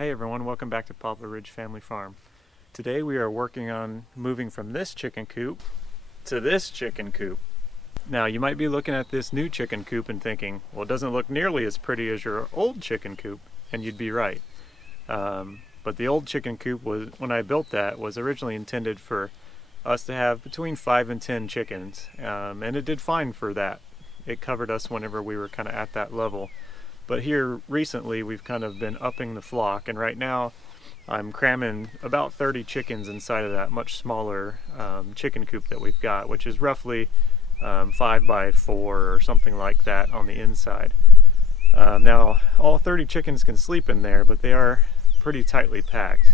Hey everyone, welcome back to Poplar Ridge Family Farm. Today we are working on moving from this chicken coop to this chicken coop. Now you might be looking at this new chicken coop and thinking, well, it doesn't look nearly as pretty as your old chicken coop, and you'd be right. But the old chicken coop, when I built that, was originally intended for us to have between 5 and 10 chickens, and it did fine for that. It covered us whenever we were kind of at that level. But here recently we've kind of been upping the flock, and right now I'm cramming about 30 chickens inside of that much smaller chicken coop that we've got, which is roughly 5 by 4 or something like that on the inside. Now all 30 chickens can sleep in there, but they are pretty tightly packed,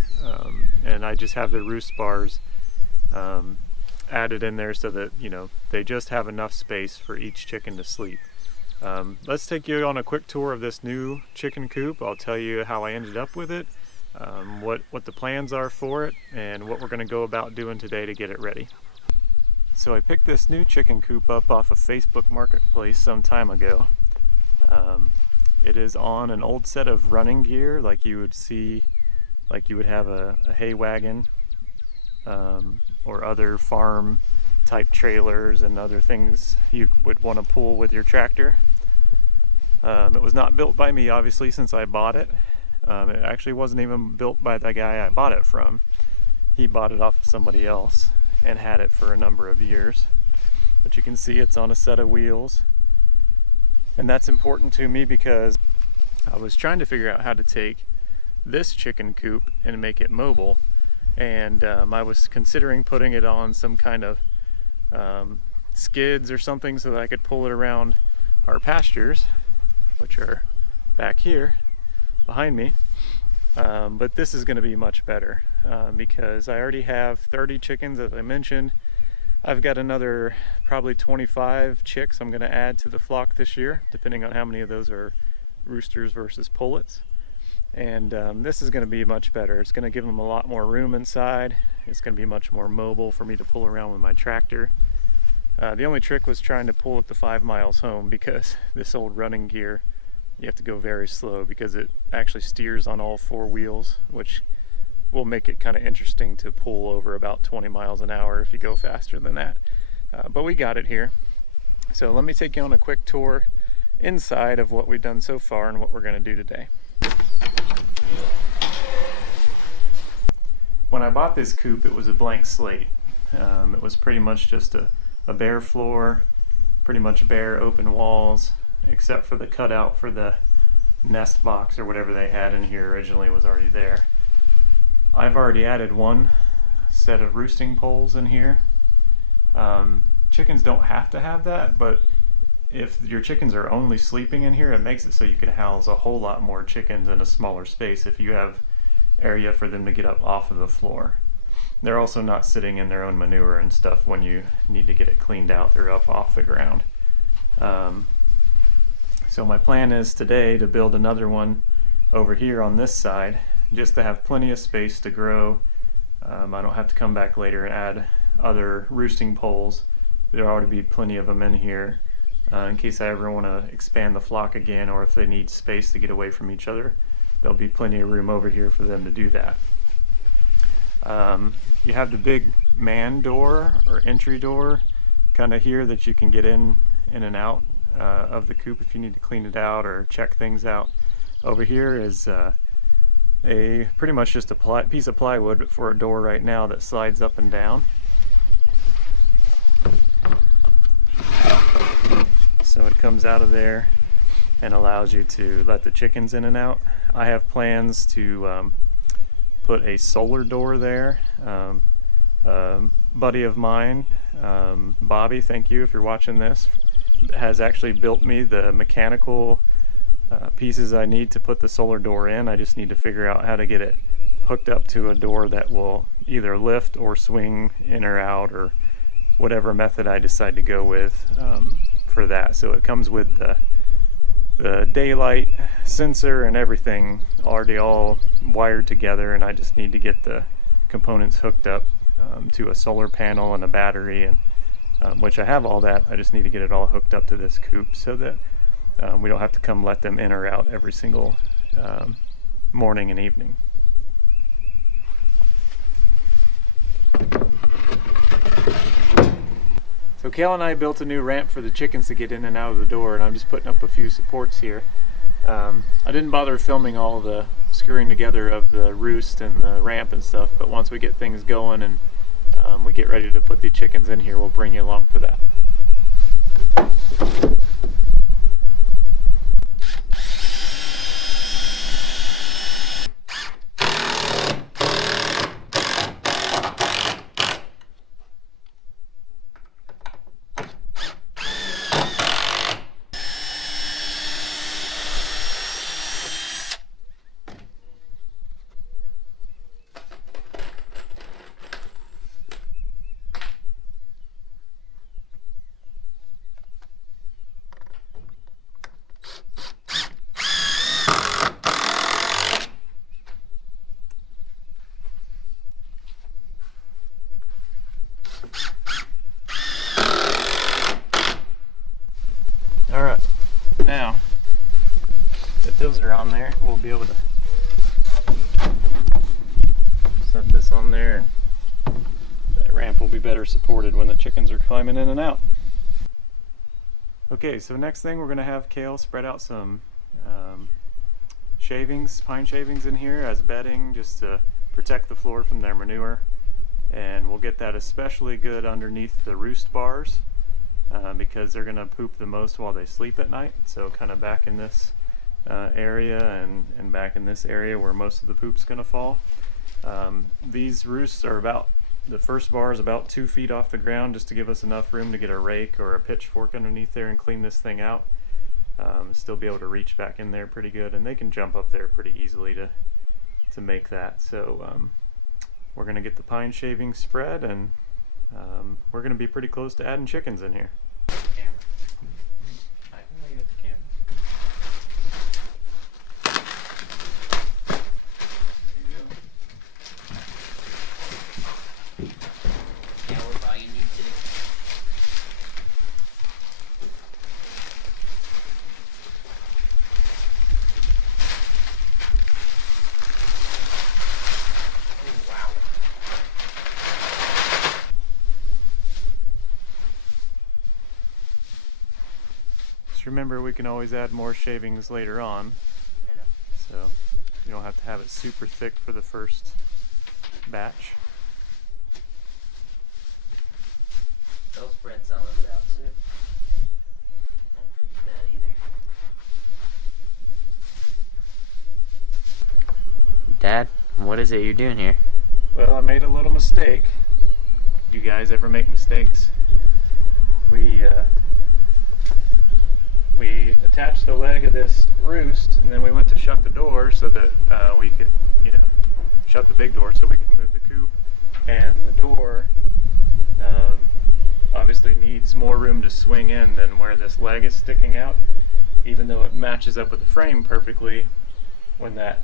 and I just have the roost bars added in there so that they just have enough space for each chicken to sleep. Let's take you on a quick tour of this new chicken coop. I'll tell you how I ended up with it, what the plans are for it, and what we're going to go about doing today to get it ready. So I picked this new chicken coop up off of Facebook Marketplace some time ago. It is on an old set of running gear like you would see, like you would have a hay wagon or other farm type trailers and other things you would want to pull with your tractor. It was not built by me, obviously, since I bought it. It actually wasn't even built by the guy I bought it from. He bought it off of somebody else and had it for a number of years. But you can see it's on a set of wheels, and that's important to me because I was trying to figure out how to take this chicken coop and make it mobile, and I was considering putting it on some kind of skids or something so that I could pull it around our pastures, which are back here behind me. But this is going to be much better because I already have 30 chickens, as I mentioned. I've got another probably 25 chicks I'm going to add to the flock this year, depending on how many of those are roosters versus pullets. And this is going to be much better. It's going to give them a lot more room inside. It's going to be much more mobile for me to pull around with my tractor. The only trick was trying to pull it the 5 miles home, because this old running gear, you have to go very slow because it actually steers on all 4 wheels, which will make it kind of interesting to pull over about 20 miles an hour if you go faster than that. But we got it here. So let me take you on a quick tour inside of what we've done so far and what we're going to do today. When I bought this coop, it was a blank slate. It was pretty much just a bare floor, pretty much bare open walls, except for the cutout for the nest box or whatever they had in here originally was already there. I've already added one set of roosting poles in here. Chickens don't have to have that, but if your chickens are only sleeping in here, it makes it so you can house a whole lot more chickens in a smaller space if you have area for them to get up off of the floor. They're also not sitting in their own manure and stuff when you need to get it cleaned out. They're up off the ground. So my plan is today to build another one over here on this side, just to have plenty of space to grow. I don't have to come back later and add other roosting poles. There ought to be plenty of them in here in case I ever want to expand the flock again, or if they need space to get away from each other. There'll be plenty of room over here for them to do that. You have the big man door or entry door kind of here that you can get in and out of the coop if you need to clean it out or check things out. Over here is pretty much just a piece of plywood for a door right now that slides up and down. So it comes out of there and allows you to let the chickens in and out. I have plans to put a solar door there. A buddy of mine, Bobby, thank you if you're watching this, has actually built me the mechanical pieces I need to put the solar door in. I just need to figure out how to get it hooked up to a door that will either lift or swing in or out, or whatever method I decide to go with for that. So it comes with the daylight sensor and everything already all wired together, and I just need to get the components hooked up to a solar panel and a battery, and which I have all that. I just need to get it all hooked up to this coop so that we don't have to come let them in or out every single morning and evening. So Kale and I built a new ramp for the chickens to get in and out of the door, and I'm just putting up a few supports here. I didn't bother filming all the screwing together of the roost and the ramp and stuff, but once we get things going and we get ready to put the chickens in here, we'll bring you along for that. Alright, now that those are on there, we'll be able to set this on there, and that ramp will be better supported when the chickens are climbing in and out. Okay, so next thing we're going to have Kale spread out some shavings, pine shavings in here as bedding, just to protect the floor from their manure, and we'll get that especially good underneath the roost bars. Because they're going to poop the most while they sleep at night, so kind of back in this area and back in this area where most of the poop's going to fall. These roosts are about, the first bar is about 2 feet off the ground, just to give us enough room to get a rake or a pitchfork underneath there and clean this thing out. Still be able to reach back in there pretty good, and they can jump up there pretty easily to make that. So we're going to get the pine shavings spread, and we're going to be pretty close to adding chickens in here. Camera. I can leave with the camera. There you go. Yeah, we're probably gonna need to. Oh wow. Remember, we can always add more shavings later on, I know. so you don't have to have it super thick for the first batch. They'll spread some of it out too. Don't forget that either. Dad, what is it you're doing here? Well, I made a little mistake. You guys ever make mistakes? We attached the leg of this roost, and then we went to shut the door so that we could, shut the big door so we could move the coop. And the door obviously needs more room to swing in than where this leg is sticking out. Even though it matches up with the frame perfectly, when that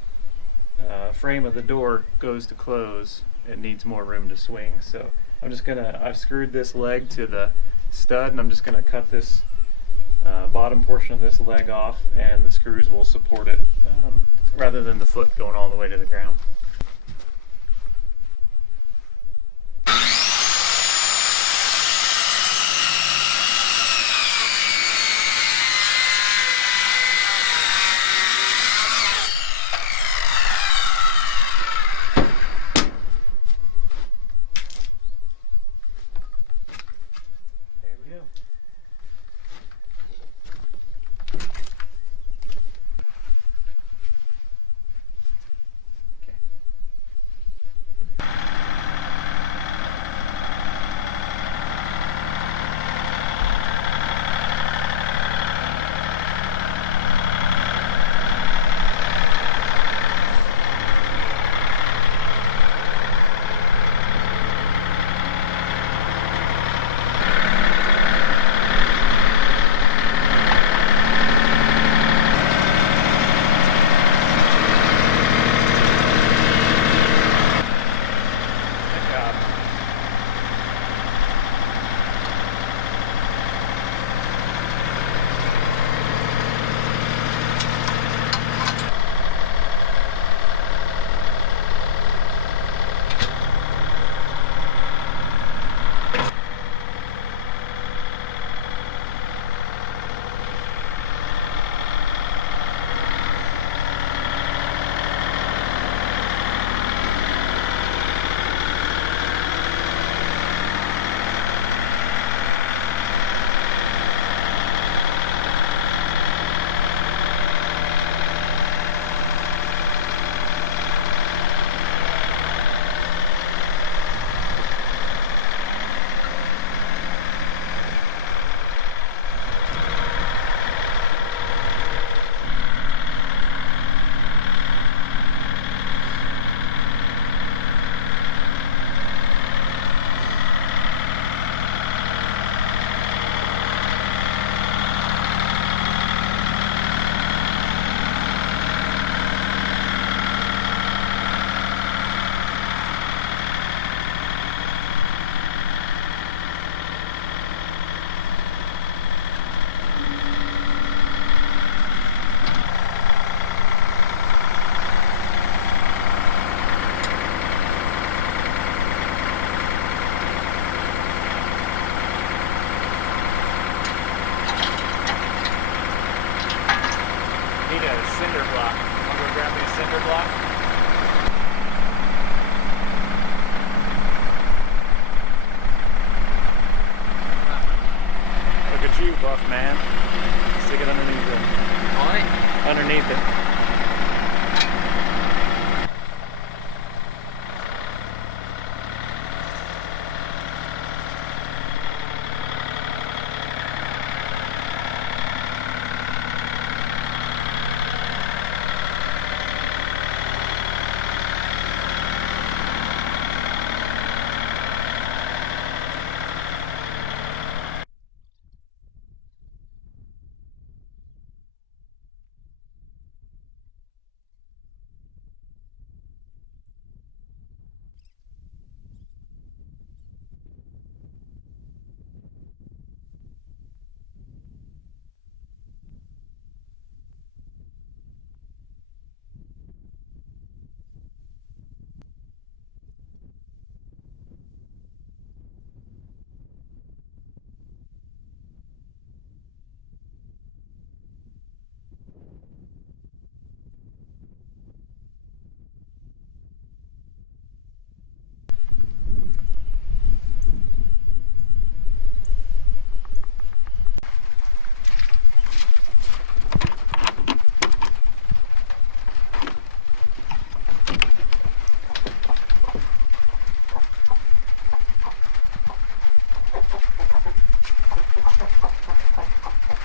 frame of the door goes to close, it needs more room to swing. So I've screwed this leg to the stud, and I'm just gonna cut this bottom portion of this leg off, and the screws will support it rather than the foot going all the way to the ground. There we go. Okay. need a cinder block. I'm gonna grab me a cinder block. Look at you, buff man. Stick it underneath it. On it? Underneath it.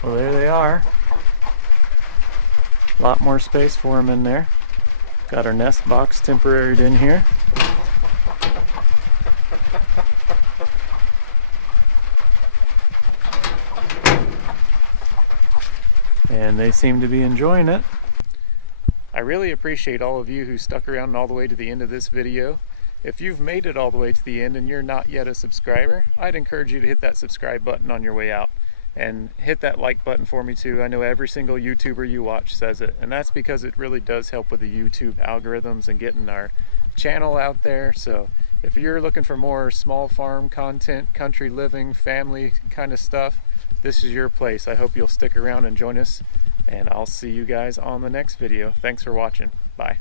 Well, there they are. A lot more space for them in there. Got our nest box temporaried in here. And they seem to be enjoying it. I really appreciate all of you who stuck around all the way to the end of this video. If you've made it all the way to the end and you're not yet a subscriber, I'd encourage you to hit that subscribe button on your way out. And hit that like button for me too. I know every single YouTuber you watch says it, and that's because it really does help with the YouTube algorithms and getting our channel out there. So if you're looking for more small farm content, country living, family kind of stuff, this is your place. I hope you'll stick around and join us, and I'll see you guys on the next video. Thanks for watching. Bye.